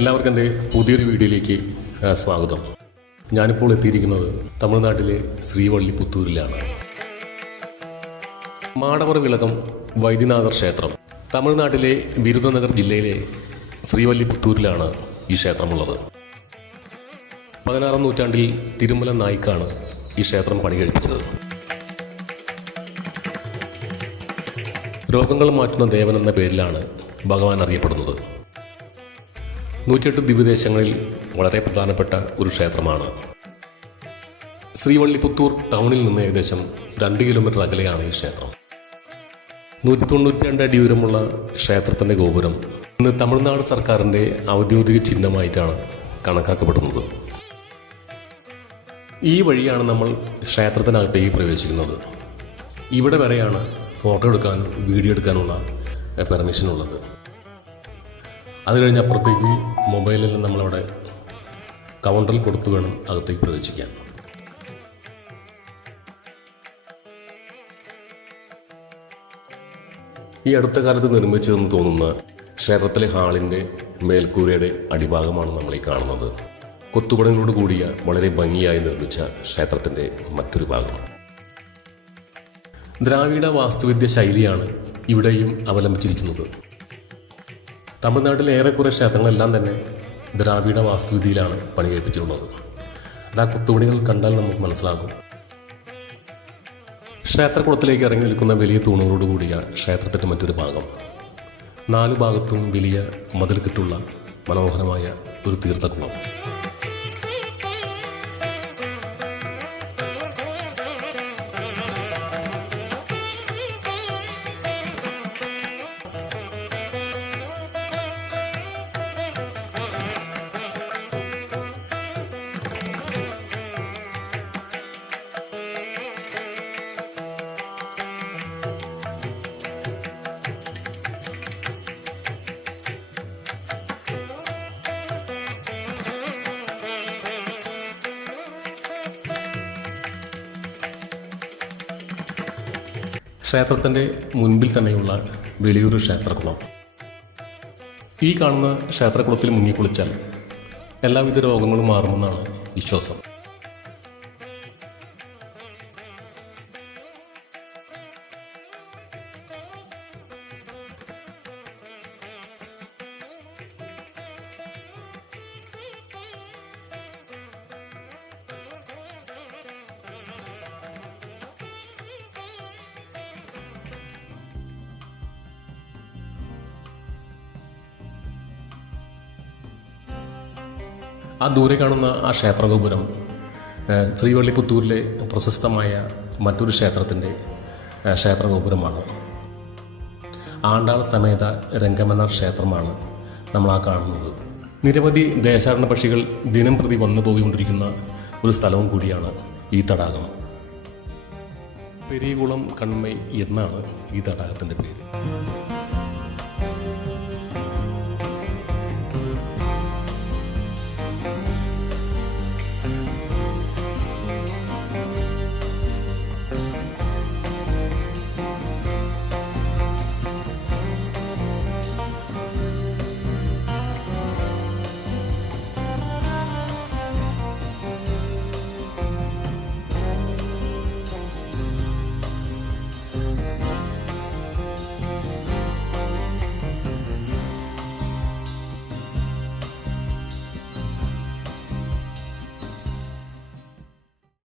എല്ലാവർക്കും എൻ്റെ പുതിയൊരു വീഡിയോയിലേക്ക് സ്വാഗതം. ഞാനിപ്പോൾ എത്തിയിരിക്കുന്നത് തമിഴ്നാട്ടിലെ ശ്രീവള്ളിപുത്തൂരിലാണ്. മാടവറവിളകം വൈദ്യനാഥർ ക്ഷേത്രം തമിഴ്നാട്ടിലെ വിരുദനഗർ ജില്ലയിലെ ശ്രീവള്ളിപുത്തൂരിലാണ് ഈ ക്ഷേത്രമുള്ളത്. 16-ാം നൂറ്റാണ്ടിൽ തിരുമല നായിക്കാണ് ഈ ക്ഷേത്രം പണി കഴിപ്പിച്ചത്. രോഗങ്ങൾ മാറ്റുന്ന ദേവൻ എന്ന പേരിലാണ് ഭഗവാൻ അറിയപ്പെടുന്നത്. 108 ദിവ്യദേശങ്ങളിൽ വളരെ പ്രധാനപ്പെട്ട ഒരു ക്ഷേത്രമാണ്. ശ്രീവള്ളിപുത്തൂർ ടൗണിൽ നിന്ന് ഏകദേശം 2 കിലോമീറ്റർ അകലെയാണ് ഈ ക്ഷേത്രം. 192 അടി ഉയരമുള്ള ക്ഷേത്രത്തിൻ്റെ ഗോപുരം ഇന്ന് തമിഴ്നാട് സർക്കാരിൻ്റെ ഔദ്യോഗിക ചിഹ്നമായിട്ടാണ് കണക്കാക്കപ്പെടുന്നത്. ഈ വഴിയാണ് നമ്മൾ ക്ഷേത്രത്തിനകത്തേക്ക് പ്രവേശിക്കുന്നത്. ഇവിടെ വരെയാണ് ഫോട്ടോ എടുക്കാനും വീഡിയോ എടുക്കാനുള്ള പെർമിഷൻ ഉള്ളത്. അത് കഴിഞ്ഞ് അപ്പുറത്തേക്ക് മൊബൈലിൽ നമ്മളവിടെ കൗണ്ടറിൽ കൊടുത്തു വേണം അകത്തേക്ക് പ്രവേശിക്കാൻ. ഈ അടുത്ത കാലത്ത് നിർമ്മിച്ചതെന്ന് തോന്നുന്ന ക്ഷേത്രത്തിലെ ഹാളിൻ്റെ മേൽക്കൂരയുടെ അടിഭാഗമാണ് നമ്മൾ ഈ കാണുന്നത്. കൊത്തുപണികളോട് കൂടിയ വളരെ ഭംഗിയായി നിർമ്മിച്ച ക്ഷേത്രത്തിൻ്റെ മറ്റൊരു ഭാഗം. ദ്രാവിഡ വാസ്തുവിദ്യ ശൈലിയാണ് ഇവിടെയും അവലംബിച്ചിരിക്കുന്നത്. തമിഴ്നാട്ടിലെ ഏറെക്കുറെ ക്ഷേത്രങ്ങളെല്ലാം തന്നെ ദ്രാവിഡ വാസ്തുവിദ്യയിലാണ് പണി കഴിപ്പിച്ചിട്ടുള്ളത്. അത് ആ കൊത്തുപണികൾ കണ്ടാൽ നമുക്ക് മനസ്സിലാകും. ക്ഷേത്രക്കുളത്തിലേക്ക് ഇറങ്ങി നിൽക്കുന്ന വലിയ തൂണുകളോട് കൂടിയ ക്ഷേത്രത്തിൻ്റെ മറ്റൊരു ഭാഗം. 4 ഭാഗത്തും വലിയ മതിൽ കെട്ടുള്ള മനോഹരമായ ഒരു തീർത്ഥക്കുളം. ക്ഷേത്രത്തിൻ്റെ മുൻപിൽ തന്നെയുള്ള വലിയൊരു ക്ഷേത്രക്കുളം. ഈ കാണുന്ന ക്ഷേത്രക്കുളത്തിൽ മുങ്ങിക്കുളിച്ചാൽ എല്ലാവിധ രോഗങ്ങളും മാറുമെന്നാണ് വിശ്വാസം. ആ ദൂരെ കാണുന്ന ആ ക്ഷേത്രഗോപുരം ശ്രീവള്ളിപുത്തൂരിലെ പ്രശസ്തമായ മറ്റൊരു ക്ഷേത്രത്തിൻ്റെ ക്ഷേത്രഗോപുരമാണ്. ആണ്ടാൾ സമേത രംഗമന്ന ക്ഷേത്രമാണ് നമ്മൾ ആ കാണുന്നത്. നിരവധി ദേശാടന പക്ഷികൾ ദിനം പ്രതി വന്നു പോയിക്കൊണ്ടിരിക്കുന്ന ഒരു സ്ഥലവും കൂടിയാണ് ഈ തടാകം. പെരിയകുളം കൺമൈ എന്നാണ് ഈ തടാകത്തിൻ്റെ പേര്.